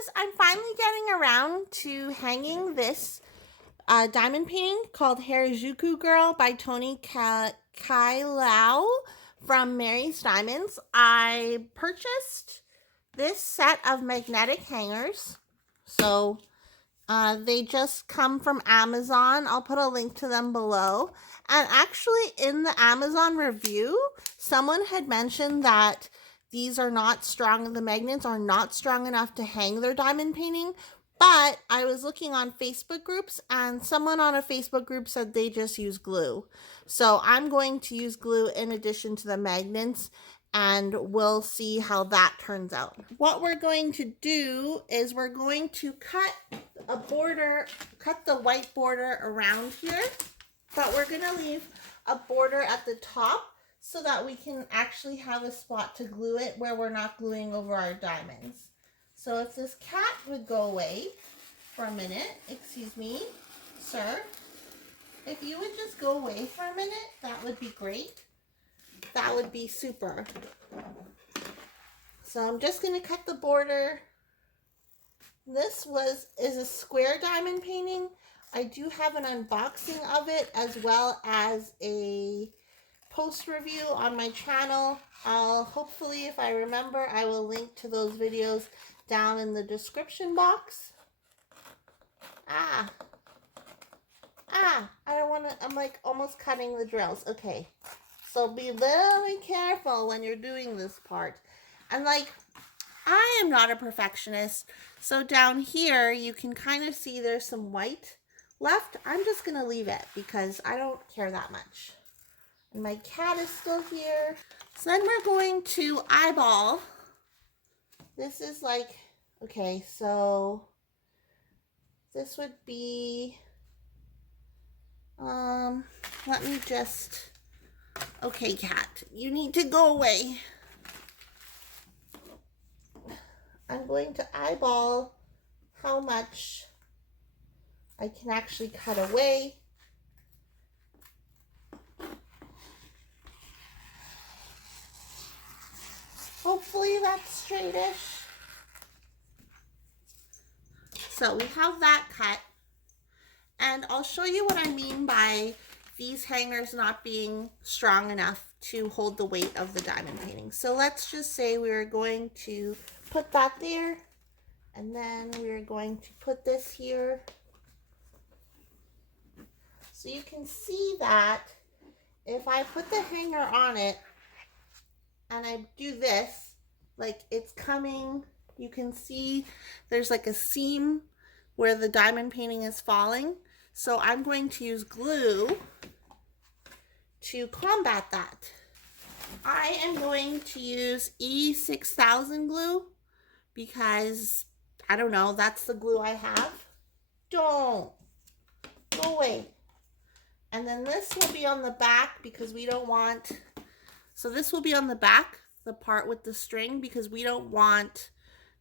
is I'm finally getting around to hanging this diamond painting called Harajuku Girl by Tony Kailao from Mary's Diamonds. I purchased this set of magnetic hangers. So they just come from Amazon. I'll put a link to them below. And actually, in the Amazon review, someone had mentioned that these are not strong, the magnets are not strong enough to hang their diamond painting. But I was looking on Facebook groups, and someone on a Facebook group said they just use glue. So I'm going to use glue in addition to the magnets, and we'll see how that turns out. What we're going to do is we're going to cut a border, cut the white border around here, but we're going to leave a border at the top so that we can actually have a spot to glue it where we're not gluing over our diamonds. So if this cat would go away for a minute, excuse me, sir, if you would just go away for a minute, that would be great. That would be super. So I'm just going to cut the border. This is a square diamond painting. I do have an unboxing of it as well as a post review on my channel. Hopefully, if I remember, I will link to those videos down in the description box. I don't want to, I'm like almost cutting the drills. Okay, so be very careful when you're doing this part. And like, I am not a perfectionist, so down here you can kind of see there's some white left. I'm just going to leave it because I don't care that much. And my cat is still here. So then we're going to eyeball. This is like, okay, so this would be, let me just, okay, cat, you need to go away. I'm going to eyeball how much I can actually cut away. Hopefully that's straightish. So we have that cut. And I'll show you what I mean by these hangers not being strong enough to hold the weight of the diamond painting. So let's just say we're going to put that there, and then we're going to put this here. So you can see that if I put the hanger on it and I do this, like it's coming, you can see there's like a seam where the diamond painting is falling. So I'm going to use glue to combat that. I am going to use E6000 glue because, I don't know, that's the glue I have. Don't. Go away. And then this will be on the back because we don't want, so this will be on the back, the part with the string, because we don't want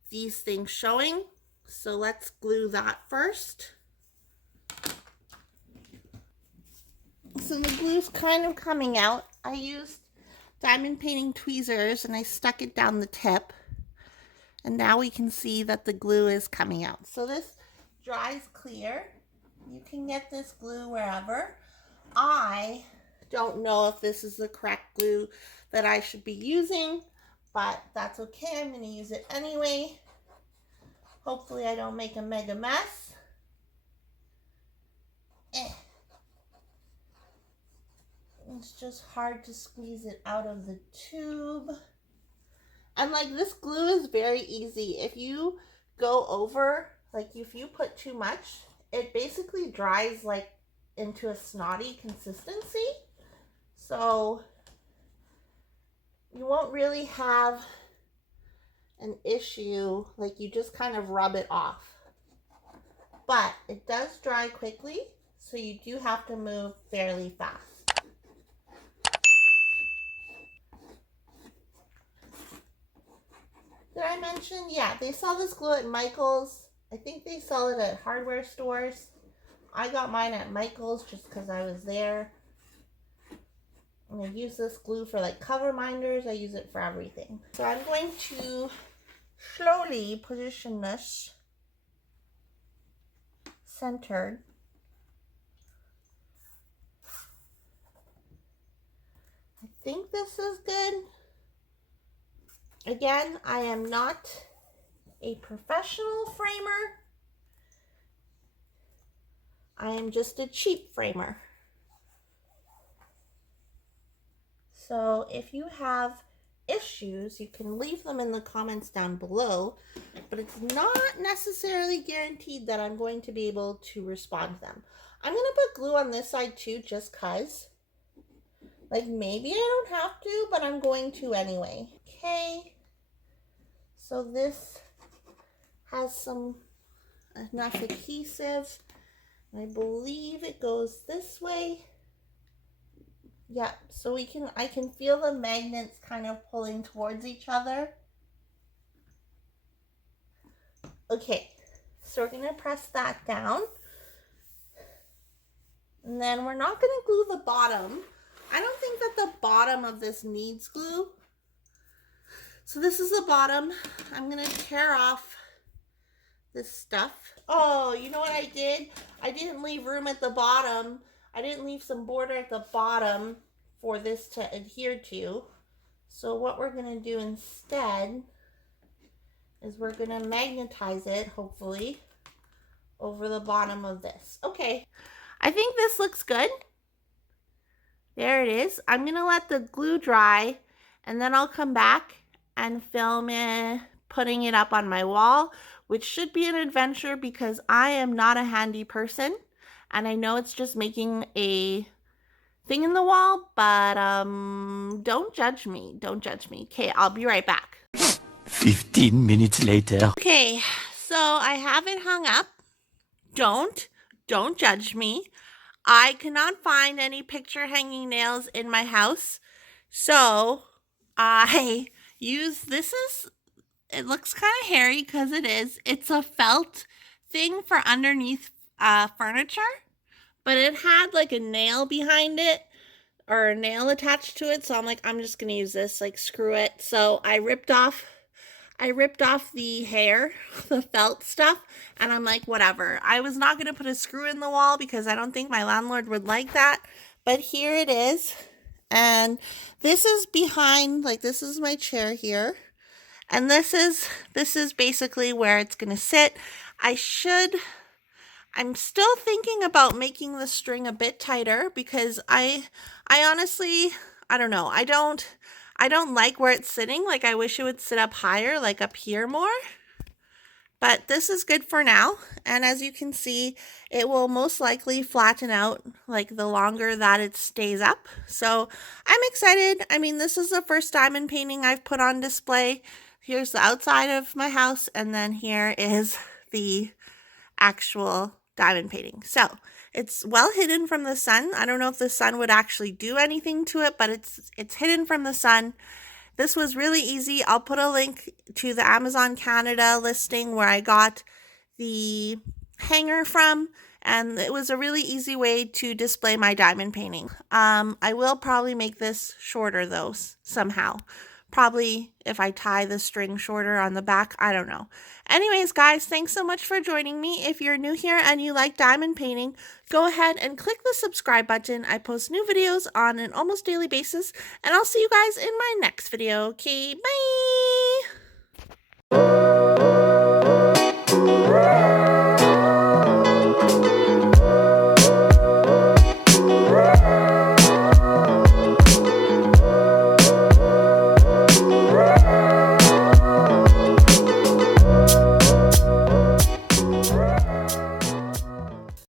these things showing. So let's glue that first. So the glue's kind of coming out. I used diamond painting tweezers and I stuck it down the tip. And now we can see that the glue is coming out. So this dries clear. You can get this glue wherever. I don't know if this is the correct glue that I should be using, but that's okay. I'm going to use it anyway. Hopefully I don't make a mega mess. It's just hard to squeeze it out of the tube. And like this glue is very easy. If you go over, like if you put too much, it basically dries like into a snotty consistency. So you won't really have an issue, like you just kind of rub it off. But it does dry quickly, so you do have to move fairly fast. Did I mention? Yeah, they sell this glue at Michael's. I think they sell it at hardware stores. I got mine at Michael's just because I was there. And I use this glue for like cover minders. I use it for everything. So I'm going to slowly position this centered. I think this is good. Again, I am not a professional framer. I am just a cheap framer. So if you have issues, you can leave them in the comments down below, but it's not necessarily guaranteed that I'm going to be able to respond to them. I'm going to put glue on this side too, just cause. Like, maybe I don't have to, but I'm going to anyway. Okay. So this has enough adhesive. I believe it goes this way. Yeah, so I can feel the magnets kind of pulling towards each other. Okay, so we're gonna press that down. And then we're not gonna glue the bottom. I don't think that the bottom of this needs glue. So this is the bottom. I'm gonna tear off this stuff. Oh, you know what I did? I didn't leave room at the bottom. I didn't leave some border at the bottom for this to adhere to. So what we're gonna do instead is we're gonna magnetize it, hopefully, over the bottom of this. Okay, I think this looks good. There it is. I'm gonna let the glue dry and then I'll come back and film it, putting it up on my wall, which should be an adventure because I am not a handy person. And I know it's just making a thing in the wall, but don't judge me. Don't judge me. Okay, I'll be right back. 15 minutes later. Okay, so I have it hung up. Don't judge me. I cannot find any picture hanging nails in my house. So I use, it looks kind of hairy because it is. It's a felt thing for underneath furniture, but it had like a nail behind it or a nail attached to it. So I'm like, I'm just going to use this, like screw it. So I ripped off the hair, the felt stuff, and I'm like, whatever. I was not going to put a screw in the wall because I don't think my landlord would like that. But here it is. And this is behind, like this is my chair here. And this is basically where it's going to sit. I'm still thinking about making the string a bit tighter because I honestly, I don't know. I don't like where it's sitting. Like, I wish it would sit up higher, like up here more. But this is good for now. And as you can see, it will most likely flatten out like the longer that it stays up. So I'm excited. I mean, this is the first diamond painting I've put on display. Here's the outside of my house. And then here is the actual diamond painting. So it's well hidden from the sun. I don't know if the sun would actually do anything to it, but it's hidden from the sun. This was really easy. I'll put a link to the Amazon Canada listing where I got the hanger from, and it was a really easy way to display my diamond painting. I will probably make this shorter though, somehow. Probably if I tie the string shorter on the back, I don't know. Anyways, guys, thanks so much for joining me. If you're new here and you like diamond painting, go ahead and click the subscribe button. I post new videos on an almost daily basis, and I'll see you guys in my next video. Okay, bye!